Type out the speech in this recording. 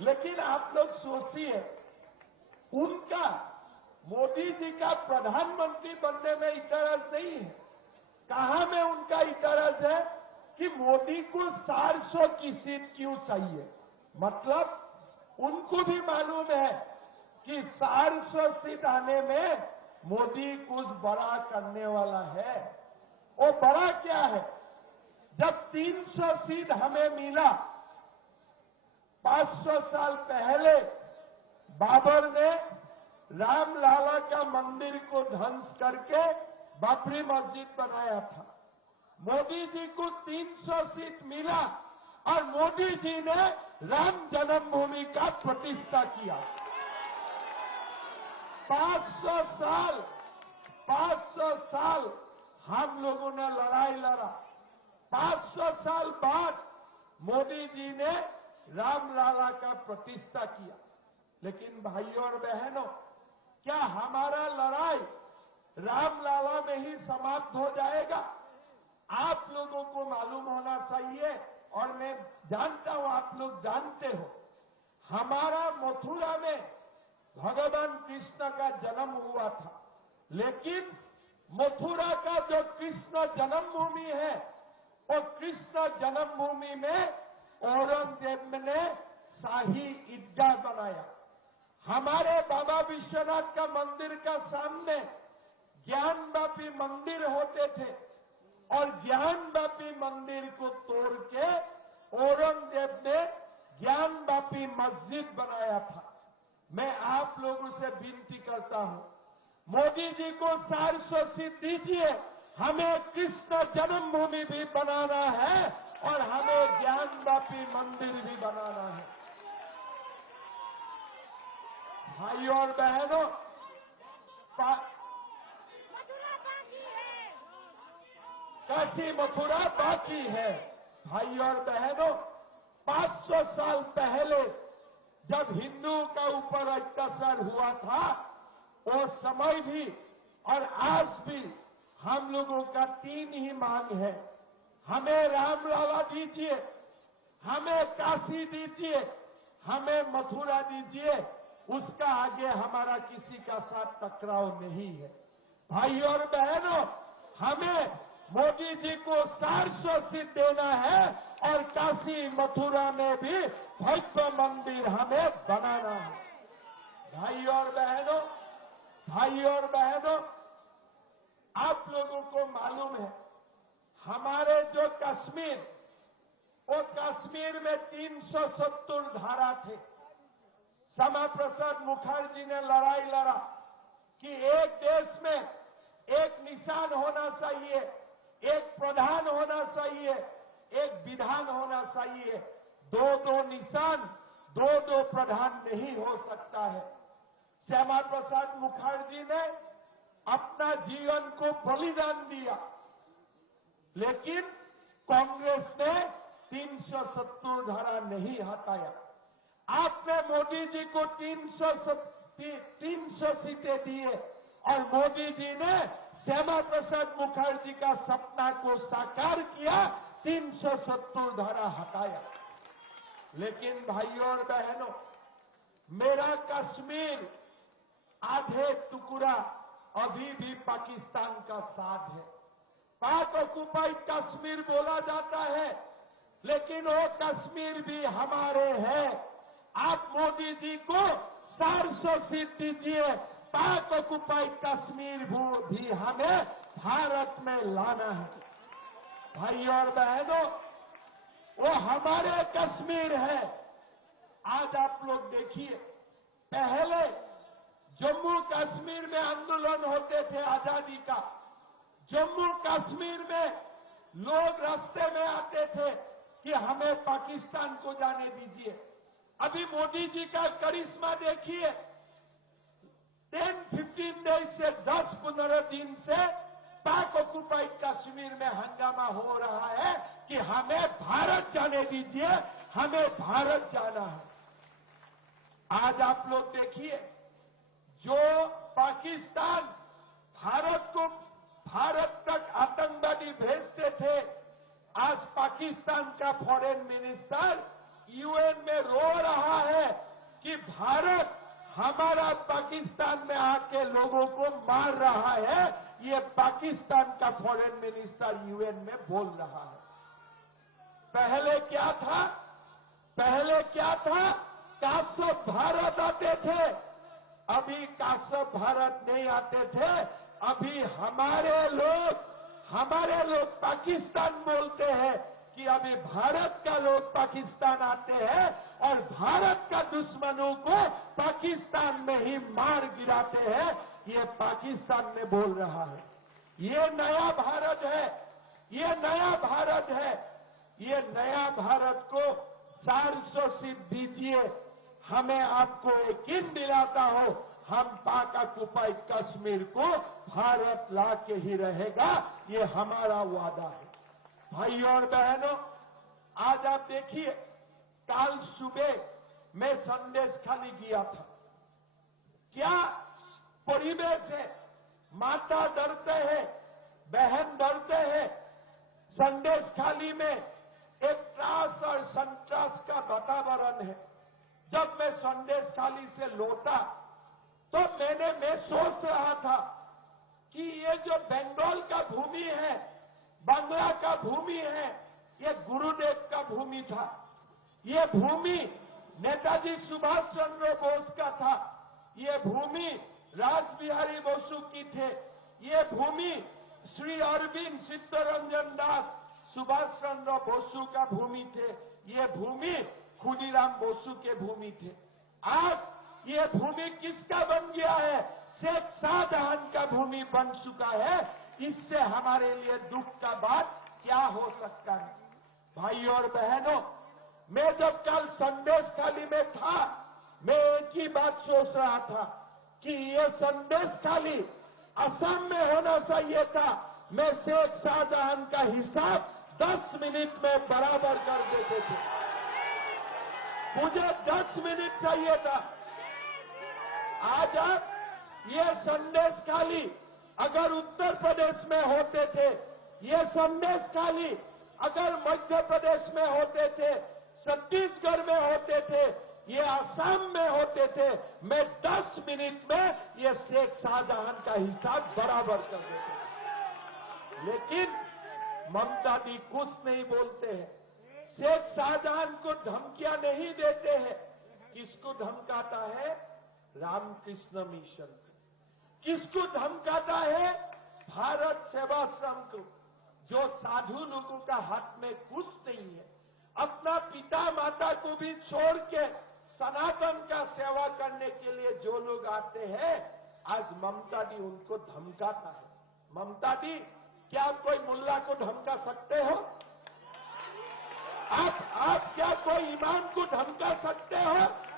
लेकिन आप लोग सोचिए, उनका मोदी जी का प्रधानमंत्री बनने में इतराज नहीं है। कहां में उनका इतराज है कि मोदी को 400 की सीट क्यों चाहिए। मतलब उनको भी मालूम है कि 400 सीट आने में मोदी कुछ बड़ा करने वाला है। वो बड़ा क्या है? जब 300 सीट हमें मिला, 500 साल पहले बाबर ने रामलाला का मंदिर को ध्वंस करके बाबरी मस्जिद बनाया था। मोदी जी को 300 सीट मिला और मोदी जी ने राम जन्मभूमि का प्रतिष्ठा किया। 500 साल हम लोगों ने लड़ाई लड़ा। 500 साल बाद मोदी जी ने रामलाला का प्रतिष्ठा किया। लेकिन भाइयों और बहनों, क्या हमारा लड़ाई रामलाला में ही समाप्त हो जाएगा? आप लोगों को मालूम होना चाहिए, और मैं जानता हूं आप लोग जानते हो, हमारा मथुरा में भगवान कृष्ण का जन्म हुआ था। लेकिन मथुरा का जो कृष्ण जन्मभूमि है, वो कृष्ण जन्मभूमि में औरंगजेब ने शाही ईदगाह बनाया। हमारे बाबा विश्वनाथ का मंदिर का सामने ज्ञानवापी मंदिर होते थे, और ज्ञानवापी मंदिर को तोड़ के औरंगजेब ने ज्ञानवापी मस्जिद बनाया था। मैं आप लोगों से विनती करता हूं, मोदी जी को 400 सीट दीजिए, हमें कृष्ण जन्मभूमि भी बनाना है और हमें ज्ञानवापी मंदिर भी बनाना है। भाइयों और बहनों, काशी मथुरा बाकी है। भाइयों और बहनों, 500 साल पहले जब हिंदू का ऊपर अत्याचार हुआ था, वो समय भी और आज भी हम लोगों का 3 ही मांग है। हमें रामलाला दीजिए, हमें काशी दीजिए, हमें मथुरा दीजिए। उसका आगे हमारा किसी का साथ टकराव नहीं है। भाइयों और बहनों, हमें मोदी जी को 400 सीट देना है और काशी मथुरा में भी भव्य मंदिर हमें बनाना है। भाइयों और बहनों, आप लोगों को मालूम है, हमारे जो कश्मीर, वो कश्मीर में 370 धारा थे। श्यामा प्रसाद मुखर्जी ने लड़ाई लड़ा कि एक देश में एक निशान होना चाहिए, एक प्रधान होना चाहिए, एक विधान होना चाहिए। 2-2 निशान, 2-2 प्रधान नहीं हो सकता है। श्यामा प्रसाद मुखर्जी ने अपना जीवन को बलिदान दिया, लेकिन कांग्रेस ने 370 धारा नहीं हटाया। आपने मोदी जी को 300 सीटें दिए और मोदी जी ने श्यामा प्रसाद मुखर्जी का सपना को साकार किया, 370 धारा हटाया। लेकिन भाइयों और बहनों, मेरा कश्मीर आधे टुकड़ा अभी भी पाकिस्तान का साथ है। पाक ऑक्युपाइड कश्मीर बोला जाता है, लेकिन वो कश्मीर भी हमारे है। आप मोदी जी को 400 सीट दीजिए, पाक ऑक्युपाइड कश्मीर भी हमें भारत में लाना है। भाइयों और बहनों, वो हमारे कश्मीर है। आज आप लोग देखिए, पहले जम्मू कश्मीर में आंदोलन होते थे आजादी का। जम्मू कश्मीर में लोग रास्ते में आते थे कि हमें पाकिस्तान को जाने दीजिए। अभी मोदी जी का करिश्मा देखिए, 10-15 डेज से 10-15 दिन से पाक ऑक्युपाइड कश्मीर में हंगामा हो रहा है कि हमें भारत जाने दीजिए, हमें भारत जाना है। आज आप लोग देखिए, जो पाकिस्तान भारत तक आतंकवादी भेजते थे, आज पाकिस्तान का फॉरेन मिनिस्टर यूएन में रो रहा है हमारा पाकिस्तान में आके लोगों को मार रहा है, ये पाकिस्तान का फॉरेन मिनिस्टर यूएन में बोल रहा है। पहले क्या था? काश्यप भारत आते थे, अभी काश्यप भारत नहीं आते थे। अभी हमारे लोग पाकिस्तान बोलते हैं कि अभी भारत का लोग पाकिस्तान आते हैं और भारत का दुश्मनों को पाकिस्तान में ही मार गिराते हैं। ये पाकिस्तान में बोल रहा है। ये नया भारत है, ये नया भारत को 400 सीट दीजिए, हमें आपको यकीन दिलाता हो, हम पाक ऑक्युपाइड कश्मीर को भारत ला के ही रहेगा, ये हमारा वादा है। भाइयों और बहनों, आज आप देखिए, कल सुबह मैं संदेश खाली गया था। क्या परिवेश है, माता डरते हैं, बहन डरते हैं। संदेश खाली में एक त्रास और संत्रास का वातावरण है। जब मैं संदेश खाली से लौटा तो मैं सोच रहा था कि ये जो बंगाल का भूमि है, बांग्ला का भूमि है, ये गुरुदेव का भूमि था। ये भूमि नेताजी सुभाष चंद्र बोस का था। ये भूमि रासबिहारी बसु की थे। ये भूमि श्री अरविंद चित्तरंजन दास सुभाष चंद्र बोसु का भूमि थे। ये भूमि खुदीराम बोसु के भूमि थे। आज ये भूमि किसका बन गया है? शेख शाहजहां का भूमि बन चुका है। इससे हमारे लिए दुख का बात क्या हो सकता है? भाइयों और बहनों, मैं जब कल संदेश खाली में था, मैं एक ही बात सोच रहा था कि ये संदेश खाली असम में होना चाहिए था। मैं शेख शाहजहां का हिसाब 10 मिनट में बराबर कर देते थे। मुझे 10 मिनट चाहिए था। आज आप ये संदेश खाली अगर उत्तर प्रदेश में होते थे, ये संदेश खाली अगर मध्य प्रदेश में होते थे, छत्तीसगढ़ में होते थे, ये असम में होते थे, मैं 10 मिनट में ये शेख शाहजहां का हिसाब बराबर कर देते थे। लेकिन ममता दी कुछ नहीं बोलते हैं। शेख शाहजहां को धमकियां नहीं देते हैं। किसको धमकाता है? रामकृष्ण मिशन। किसको धमकाता है? भारत सेवाश्रम को, जो साधु लोगों का हाथ में कुछ नहीं है। अपना पिता माता को भी छोड़ के सनातन का सेवा करने के लिए जो लोग आते हैं, आज ममता दी उनको धमकाता है। ममता दी, क्या आप कोई मुल्ला को धमका सकते हो? आप क्या कोई इमाम को धमका सकते हो?